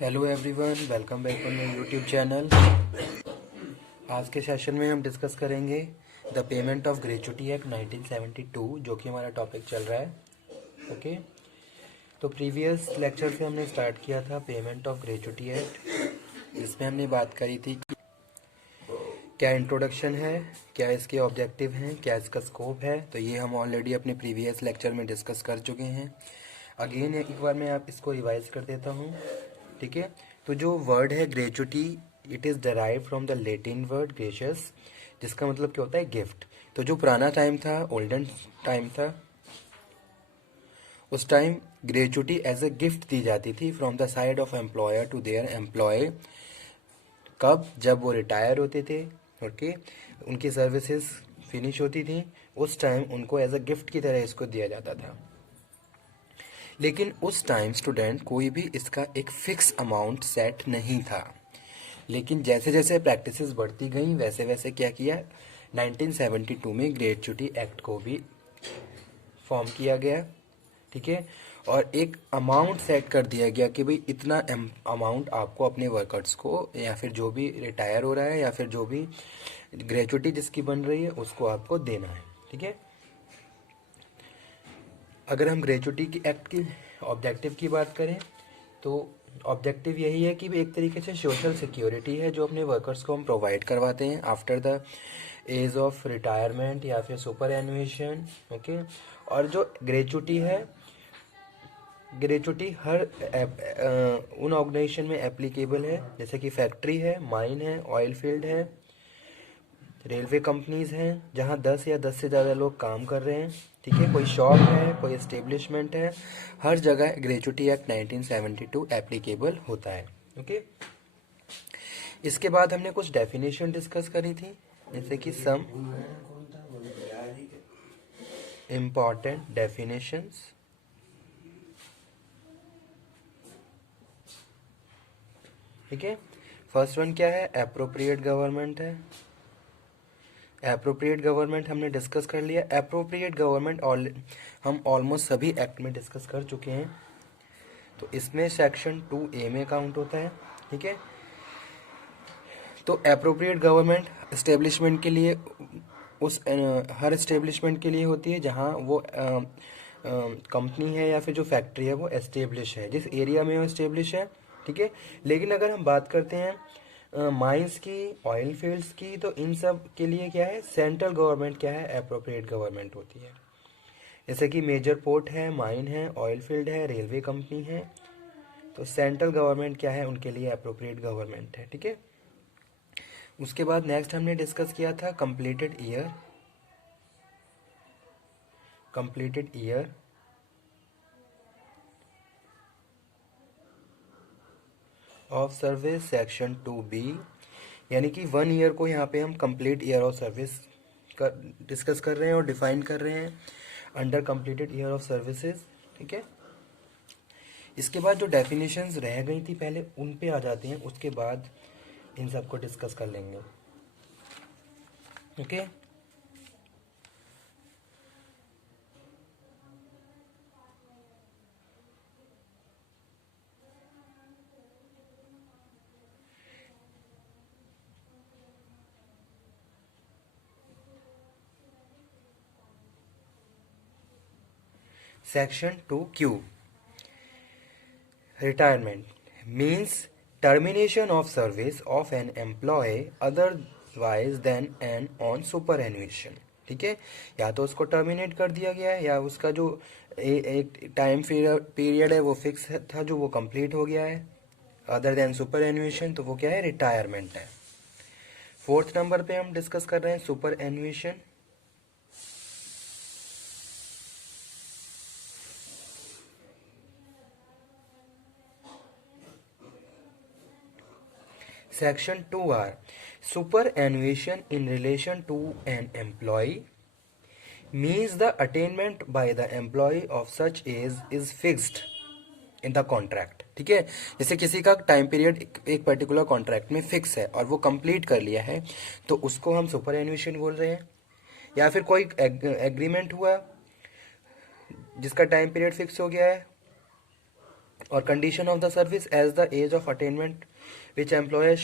Hello everyone, welcome back on my YouTube channel. आज के session में हम डिस्कस करेंगे the payment of gratuity act 1972, जो कि हमारा टॉपिक चल रहा है। ओके, तो प्रीवियस लेक्चर से हमने स्टार्ट किया था पेमेंट ऑफ ग्रेच्युटी एक्ट, जिसमें हमने बात करी थी कि क्या इंट्रोडक्शन है, क्या इसके ऑब्जेक्टिव हैं, क्या इसका स्कोप है। तो ये हम ऑलरेडी अपने प्रीवियस लेक्चर में डिस्कस कर चुके हैं। अगेन एक बार मैं आप इसको रिवाइज कर देता हूँ। ठीक है, तो जो वर्ड है gratuity, it is derive from the Latin word gracious, जिसका मतलब क्या होता है गिफ्ट। तो जो पुराना टाइम था, ओल्डन टाइम था, उस time gratuity as a gift दी जाती थी from the side of employer to their employ. कब? जब वो रिटायर होते थे। ओके, उनकी सर्विसेज फिनिश होती थी, उस टाइम उनको एज अ गिफ्ट की तरह इसको दिया जाता था। लेकिन उस टाइम स्टूडेंट कोई भी इसका एक फिक्स अमाउंट सेट नहीं था। लेकिन जैसे जैसे प्रैक्टिसेस बढ़ती गई वैसे वैसे क्या किया, 1972 में ग्रेच्युटी एक्ट को भी फॉर्म किया गया। ठीक है, और एक अमाउंट सेट कर दिया गया कि भाई इतना अमाउंट आपको अपने वर्कर्स को, या फिर जो भी रिटायर हो रहा है, या फिर जो भी ग्रेच्युटी जिसकी बन रही है, उसको आपको देना है। ठीक है, अगर हम ग्रेच्युटी की एक्ट की ऑब्जेक्टिव की बात करें तो ऑब्जेक्टिव यही है कि एक तरीके से सोशल सिक्योरिटी है जो अपने वर्कर्स को हम प्रोवाइड करवाते हैं after the age of retirement या फिर सुपर एनुएशन। ओके, और जो ग्रेच्युटी है, ग्रेच्युटी हर उन ऑर्गेनाइजेशन में एप्लीकेबल है, जैसे कि फैक्ट्री है, माइन है, ऑयल फील्ड है, रेलवे कंपनीज हैं जहां 10 या 10 से ज़्यादा लोग काम कर रहे हैं। ठीक है, कोई शॉप है, कोई एस्टेब्लिशमेंट है, हर जगह ग्रेच्युटी एक्ट 1972 एप्लीकेबल होता है। ओके, इसके बाद हमने कुछ डेफिनेशन डिस्कस करी थी, जैसे कि सम इम्पॉर्टेंट डेफिनेशंस। ठीक है, फर्स्ट वन क्या है, एप्रोप्रिएट गवर्नमेंट है। एप्रोप्रिएट गवर्नमेंट हमने डिस्कस कर लिया। एप्रोप्रिएट गवर्नमेंट हम ऑलमोस्ट सभी एक्ट में डिस्कस कर चुके हैं, तो इसमें सेक्शन 2A में काउंट होता है। ठीक है, तो एप्रोप्रिएट गवर्नमेंट इस्टेब्लिशमेंट के लिए उस हर इस्टेब्लिशमेंट के लिए होती है जहां वो कंपनी है या फिर जो फैक्ट्री है वो एस्टेब्लिश है, जिस एरिया में वो एस्टेब्लिश है। ठीक है, लेकिन अगर हम बात करते हैं माइंस की, ऑयल फील्ड्स की, तो इन सब के लिए क्या है, सेंट्रल गवर्नमेंट क्या है, एप्रोप्रिएट गवर्नमेंट होती है। जैसे कि मेजर पोर्ट है, माइन है, ऑयल फील्ड है, रेलवे कंपनी है, तो सेंट्रल गवर्नमेंट क्या है, उनके लिए अप्रोप्रिएट गवर्नमेंट है। ठीक है, उसके बाद नेक्स्ट हमने डिस्कस किया था completed year. Completed year of service section 2B, यानी कि 1 ईयर को यहाँ पे हम कंप्लीट ईयर ऑफ सर्विस का डिस्कस कर रहे हैं और डिफाइन कर रहे हैं under completed year of services. ठीक है, इसके बाद जो डेफिनेशंस रह गई थी पहले उन पे आ जाते हैं, उसके बाद इन सबको डिस्कस कर लेंगे। Okay, section 2Q, retirement means termination of service of an employ otherwise than an on superannuation. ठीक है, या तो उसको टर्मिनेट कर दिया गया है, या उसका जो एक टाइम पीरियड है वो फिक्स था, जो वो कंप्लीट हो गया है, अदर देन सुपर एनुएशन, तो वो क्या है, रिटायरमेंट है। फोर्थ नंबर पे हम डिस्कस कर रहे हैं super एनुएशन। Section 2R, superannuation in relation to an employee means the attainment by the employee of such age is fixed in the contract। ठीक है, जैसे किसी का टाइम पीरियड एक पर्टिकुलर कॉन्ट्रैक्ट में फिक्स है और वो कंप्लीट कर लिया है, तो उसको हम सुपर एनुएशन बोल रहे हैं। या फिर कोई एग्रीमेंट हुआ जिसका टाइम पीरियड फिक्स हो गया है, और condition of the service as the age of attainment which employer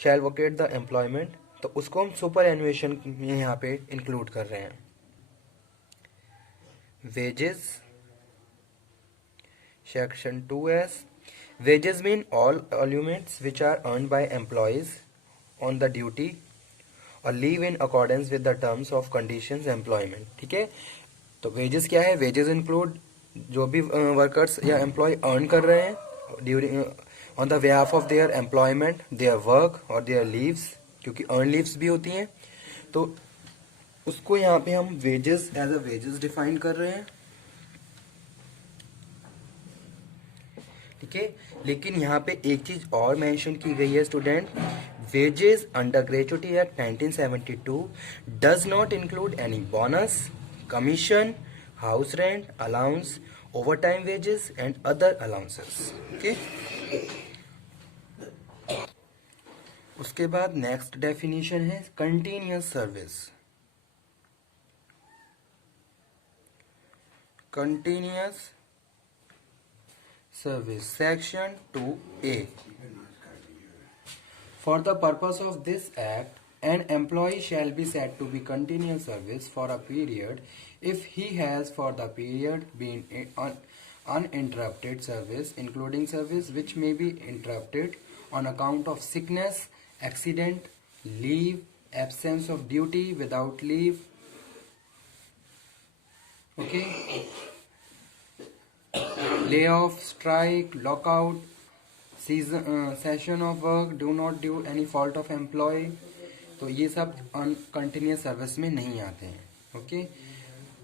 shall vacate the employment, तो उसको हम सुपर एनुएशन में यहाँ पे इंक्लूड कर रहे हैं। Wages section 2S, wages mean all emoluments which are earned by employees on the duty or leave in accordance with the terms of conditions employment। ठीक है, तो वेजेस क्या है? वेजेस इंक्लूड जो भी वर्कर्स या एम्प्लॉय अर्न कर रहे हैं during on the behalf of their employment, their work और देयर लीव्स, क्योंकि अर्न लीव्स भी होती हैं, तो उसको यहाँ पे हम wages as a wages define कर रहे हैं। ठीक है, लेकिन यहाँ पे एक चीज और मेंशन की गई है student, wages under gratuity act 1972 does not include any bonus, commission, house rent allowance, overtime wages and other allowances. Okay, उसके बाद नेक्स्ट डेफिनेशन है continuous service. Continuous service section 2A, for the purpose of this act an employee shall be said to be continuous service for a period if he has for the period been uninterrupted service, including service which may be interrupted on account of sickness, accident, leave, absence of duty without leave। okay, layoff, strike, lockout, session of work, do not due any fault of employee, तो ये सब continuous service में नहीं आते हैं। Okay,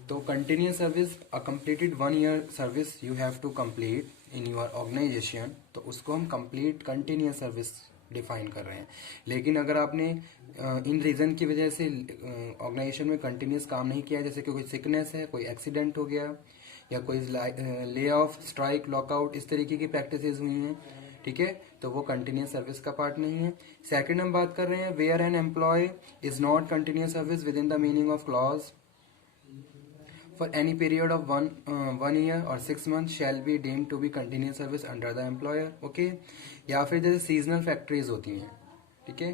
तो continuous service a completed 1 year service you have to complete in your organisation, तो उसको हम कंप्लीट कंटिन्यूस सर्विस डिफाइन कर रहे हैं। लेकिन अगर आपने इन रीजन की वजह से ऑर्गेनाइजेशन में कंटिन्यूस काम नहीं किया, जैसे कि कोई सिकनेस है, कोई एक्सीडेंट हो गया, या कोई ले ऑफ, स्ट्राइक, लॉकआउट, इस तरीके की प्रैक्टिसेस हुई हैं, ठीक है, तो वो कंटिन्यूस सर्विस का पार्ट नहीं है। सेकंड हम बात कर रहे हैं where an employee is not continuous service within the meaning of clause for any period of 1 year और 6 month shall be deemed to be continuous service under the employer. Okay, या फिर जैसे seasonal factories होती हैं, ठीक है,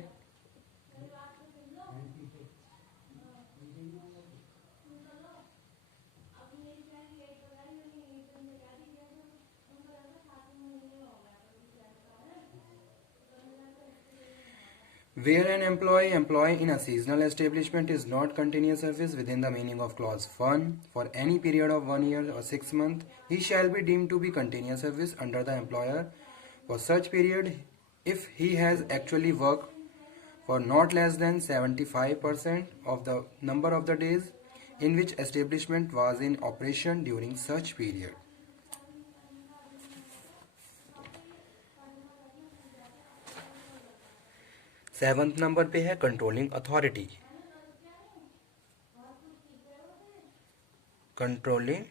where an employee in a seasonal establishment is not continuous service within the meaning of clause 1 for any period of 1 year or 6 months, he shall be deemed to be continuous service under the employer for such period if he has actually worked for not less than 75% of the number of the days in which establishment was in operation during such period। Seventh number पे है controlling authority. Controlling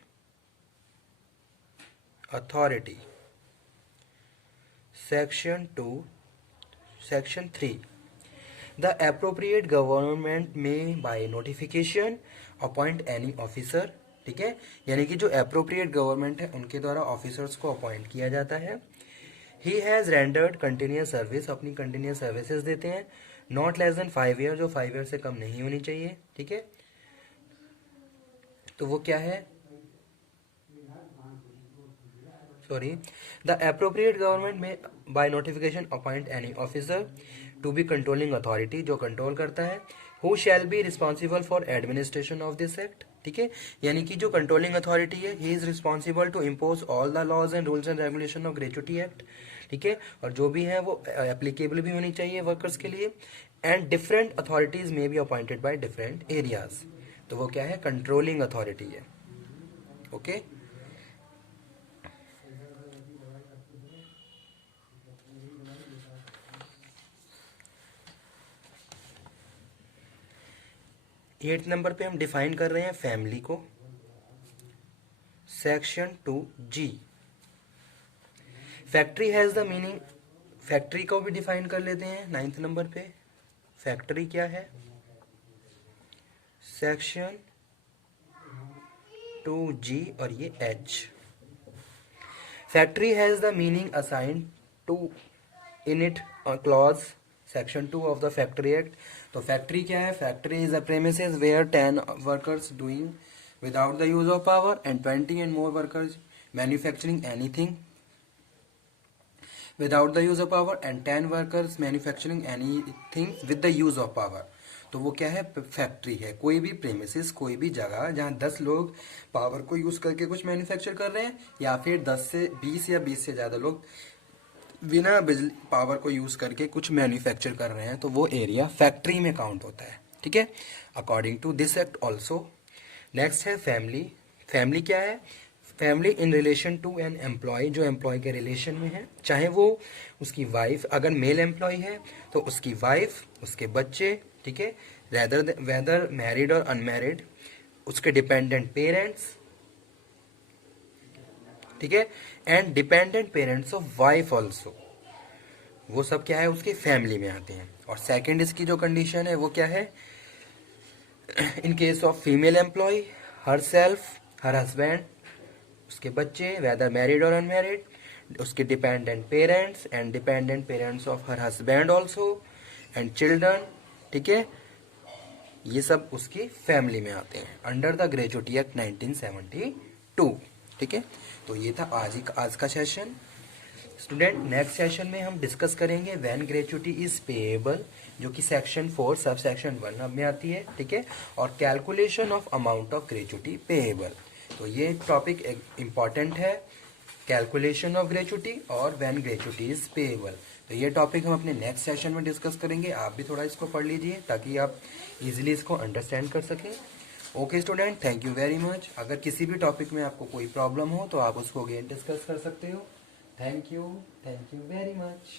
authority section 3, the appropriate government में by notification appoint any officer. ठीक है, यानी कि जो appropriate government है उनके द्वारा ऑफिसर्स को अपॉइंट किया जाता है। He has rendered continuous service, अपनी कंटिन्यूस सर्विसेज देते हैं, नॉट लेस देन 5 ईयर, जो 5 ईयर से कम नहीं होनी चाहिए। ठीक है, तो वो क्या है, सॉरी, द एप्रोप्रिएट गवर्नमेंट में by notification appoint any officer to be controlling authority, जो कंट्रोल करता है, who shall be responsible for administration of this act. ठीक है, यानी कि जो कंट्रोलिंग अथॉरिटी है he is responsible to impose all the laws and rules and regulation of gratuity act. ठीक है, और जो भी है वो एप्लीकेबल भी होनी चाहिए वर्कर्स के लिए, एंड डिफरेंट अथॉरिटीज में be appointed by different areas, तो वो क्या है, कंट्रोलिंग अथॉरिटी है। ओके, एट नंबर पे हम डिफाइन कर रहे हैं फैमिली को। Section 2G, factory has the meaning, factory को भी डिफाइन कर लेते हैं 9th नंबर पे। फैक्ट्री क्या है, सेक्शन 2G और ये H। Factory has the meaning assigned to in it clause section 2 of the factory act. तो फैक्ट्री क्या है? Factory is a premises where 10 workers doing without the use of power and 20 and more workers manufacturing anything without the use of power and 10 workers manufacturing anything with the use of power। तो वो क्या है? Factory है, कोई भी premises, कोई भी जगह जहाँ 10 लोग पावर को यूज करके कुछ मैन्युफैक्चर कर रहे हैं, या फिर 10 से 20 या 20 से ज्यादा लोग बिना बिजली पावर को यूज करके कुछ मैन्युफैक्चर कर रहे हैं, तो वो एरिया फैक्ट्री में काउंट होता है। ठीक है, according to this act also. Next है फैमिली। फैमिली क्या है? Family in relation to an employee, जो एम्प्लॉय के रिलेशन में है, चाहे वो उसकी वाइफ, अगर मेल एम्प्लॉय है तो उसकी वाइफ, उसके बच्चे, ठीक है, वेदर मैरिड और अनमैरिड, उसके डिपेंडेंट पेरेंट्स, ठीक है, and dependent parents of wife also, वो सब क्या है? उसके फैमिली में आते हैं। और सेकंड इसकी जो कंडीशन है वो क्या है? In case of female employ, her self, her husband, उसके बच्चे, वेदर मैरिड और अनमैरिड, उसके dependent parents and dependent parents of her husband also and children, ठीक है, ये सब उसकी फैमिली में आते हैं अंडर द ग्रेजुएटी एक्ट 1972। ठीक है, तो ये था आज का सेशन। स्टूडेंट, नेक्स्ट सेशन में हम डिस्कस करेंगे व्हेन ग्रेजुएटी इज पेएबल, जो कि सेक्शन 4 सब सेक्शन 1 में आती है। ठीक है, और calculation of amount of gratuity payable. तो ये टॉपिक इम्पॉर्टेंट है, कैलकुलेशन ऑफ ग्रेजुएटी और व्हेन ग्रेजुएटी इज पेएबल। तो ये टॉपिक हम अपने नेक्स्ट सेशन में डिस्कस करेंगे। आप भी थोड़ा इसको पढ़ लीजिए ताकि आप इजीली इसको अंडरस्टैंड कर सकें। Okay student, thank you very much. अगर किसी भी टॉपिक में आपको कोई प्रॉब्लम हो तो आप उसको अगेन डिस्कस कर सकते हो। Thank you very much.